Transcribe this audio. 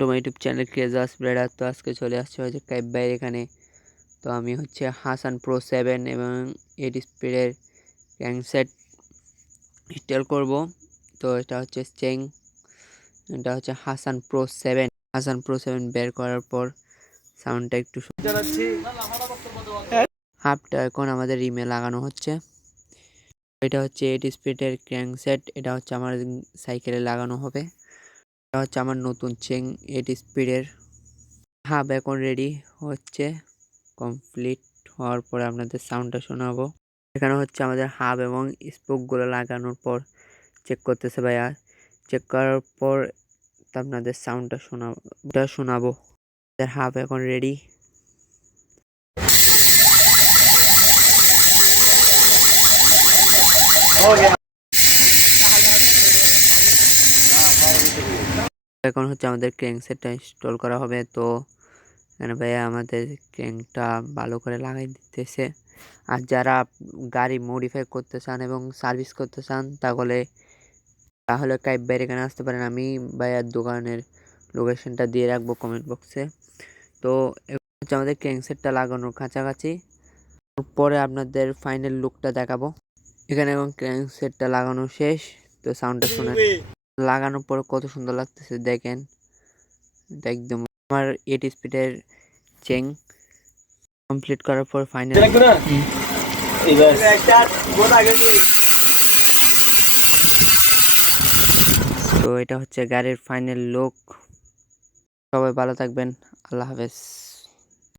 Two my YouTube channel ক্রেজাস ব্রেডার। তো আজকে চলে আসছে হচ্ছে কাইব ভাইয়ের এখানে। তো আমি হচ্ছে হাসান প্রো 7 এবং 8 স্পিডের ক্র্যাঙ্কসেট ইনস্টল করব। তো এটা হচ্ছে চেং, এটা হচ্ছে হাসান প্রো 7। হাসান প্রো 7 বের করার পর সাউন্ডটা একটু হাফটা এখন আমাদের রিমে লাগানো হচ্ছে। এটা হচ্ছে 8 স্পিডের ক্র্যাঙ্কসেট, এটা হচ্ছে আমার সাইকেলে লাগানো হবে। এটা হচ্ছে আমার নতুন চেং 8 স্পিডের। হাব এখন রেডি হচ্ছে, কমপ্লিট হওয়ার পরে আপনাদের সাউন্ডটা শোনাবো। এখানে হচ্ছে আমাদের হাব এবং স্পোকগুলো লাগানোর পর চেক করতেছে ভাইয়া। চেক করার পর আপনাদের সাউন্ডটা শোনাবো। হাব এখন রেডি। এখন হচ্ছে আমাদের ক্র্যাঙ্কসেটটা ইনস্টল করা হবে। তো এখানে ভাইয়া আমাদের ক্র্যাঙ্কটা ভালো করে লাগাই দিতেছে। আর যারা গাড়ি মডিফাই করতে চান এবং সার্ভিস করতে চান তাহলে কাইব ভাইয়ের এখানে আসতে পারেন। আমি ভাইয়ার দোকানের লোকেশনটা দিয়ে রাখবো কমেন্ট বক্সে। তো হচ্ছে আমাদের ক্র্যাঙ্কসেটটা লাগানোর কাছাকাছি, পরে আপনাদের ফাইনাল লুকটা দেখাবো। এখানে এবং ক্র্যাঙ্কসেটটা লাগানো শেষ। তো সাউন্ডটা শুনে লাগানোর পরে কত সুন্দর লাগতেছে দেখেন। এটা একদম আমার 8 স্পিডের চেং কমপ্লিট করার পর ফাইনাল। তো এটা হচ্ছে গাড়ির ফাইনাল লুক। সবাই ভালো থাকবেন, আল্লাহ হাফেজ।